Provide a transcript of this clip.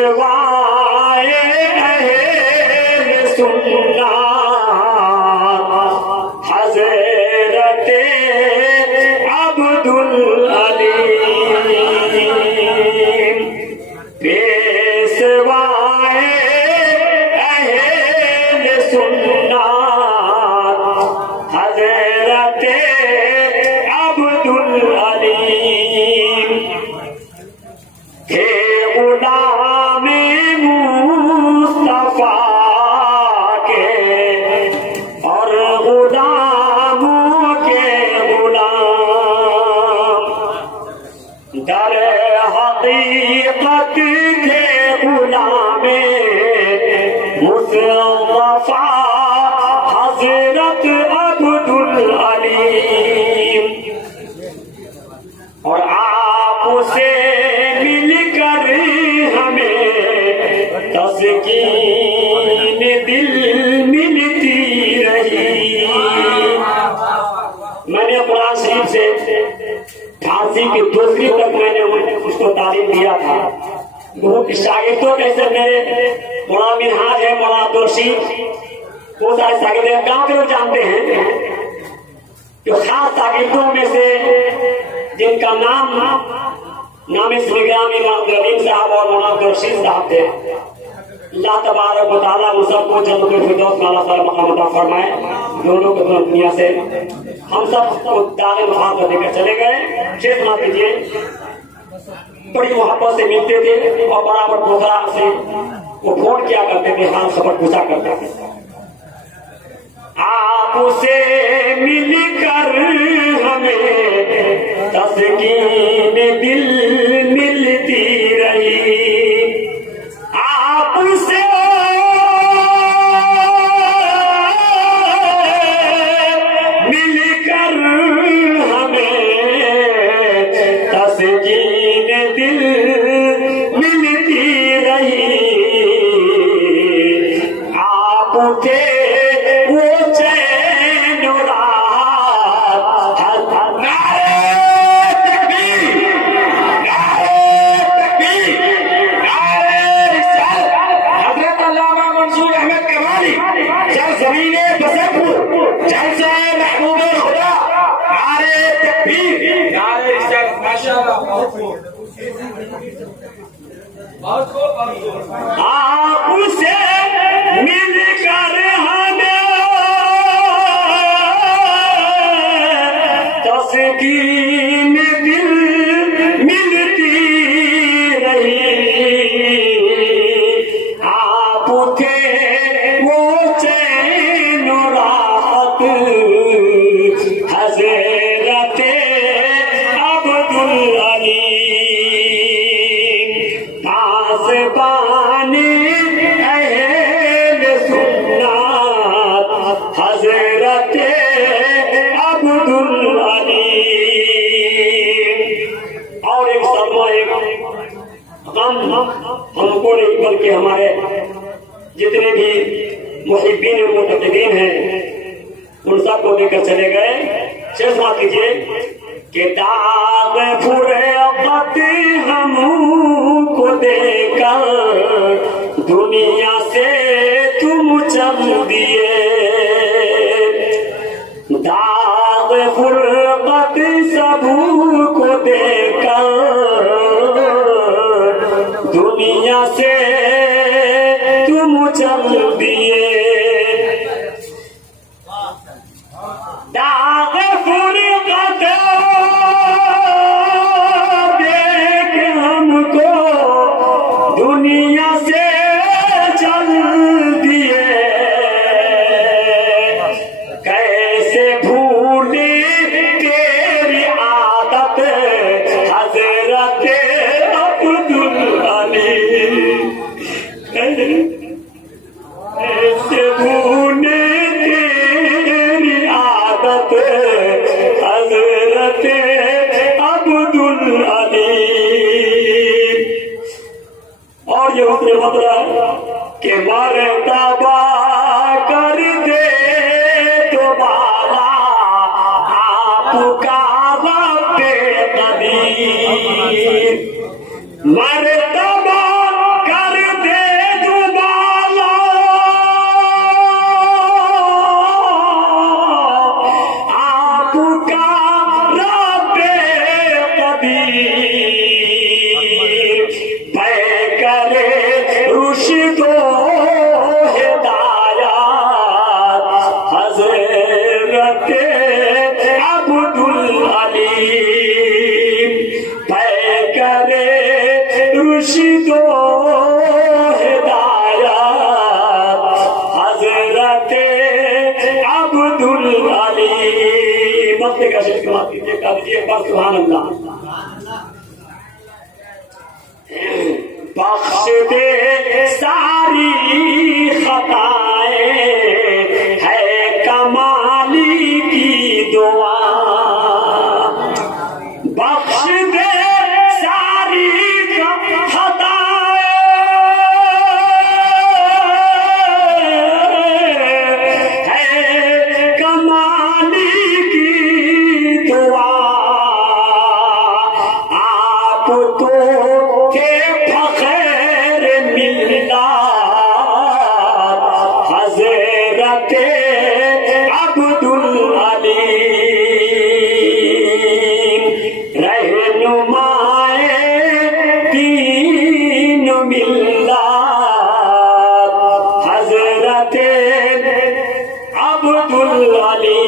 پیشوائے اہل سنت حضرت عبدالعلیم، پیشوائے اہل سنت حضرت عبدالعلیم، تھے غلام مصطفیٰ کے اور غلاموں کے غلام، در حقیقت تھے غلام مصطفیٰ حضرت عبدالعلیم، اور آپ سے مل کر ہمیں تسکین دل ملتی رہی۔ میں نے قرآن شریف سے فارسی کی دوسری تک میں نے اس کو تعلیم دیا تھا۔ بہت شاگردوں کیسے میرے مولانا منہاج ہے، مولانا عبدالرشید، وہ سارے شاگرد گاؤں کے لوگ جانتے ہیں۔ جو خاص شاگردوں میں سے جن کا نام اسم گرامی مولانا عبدالعلیم صاحب اور مولانا عبدالرشید صاحب تھے، اللہ تبارک و تعالیٰ ان سب کو جنت الفردوس میں اللہ تعالیٰ مقام عطا فرمائے۔ دونوں کو دنیا سے ہم سب کو دار مقام پر لے کر چلے گئے۔ شیخ ماں دیجیے، بڑی محبت سے ملتے تھے اور برابر پروگرام سے وہ فون کیا کرتے تھے، حال خبر پوچھا کرتے تھے۔ آپ سے مل کر ہمیں تسکین دل ملتی رہی، آپ سے مل کر ہمیں تسکین دل ملتی رہی، آپ تھے آپ سے مل کر ہمیں تسکین دل ملتی رہی، آپ تھے وہ چین و راحت حضرت عبدالعلیم، پاسبان اہل سنت حضرت عبدالعلیم۔ اور ایک صدمہ، ایک غم ہم کو نہیں بلکہ ہمارے جتنے بھی محبین و متقین ہیں ان سب کو لے کر چلے گئے۔ شیخ سماعت کیجیے کہ داغ فرقت ہم کو دے کر دنیا سے تم چل دیے، داغ فرقت سب کو دے کر دنیا سے تم چل دیے، داغ فرقت دیکھ ہم کو دنیا سے چل دیے، کیسے بھولے تیری عادت حضرت عبدالعلیم، العلیم. مقطع کا شرک مات کیجیے کہا دیجیے ایک بار سبحان اللہ. بخش دے ساری خطائیں ہے کمالی کی دعا. بخش دے ساری خطائیں ہے کمالی کی دعا. آپ تو حضرت عبدالعلیم رہنمائے دین ملت حضرت عبدالعلیم.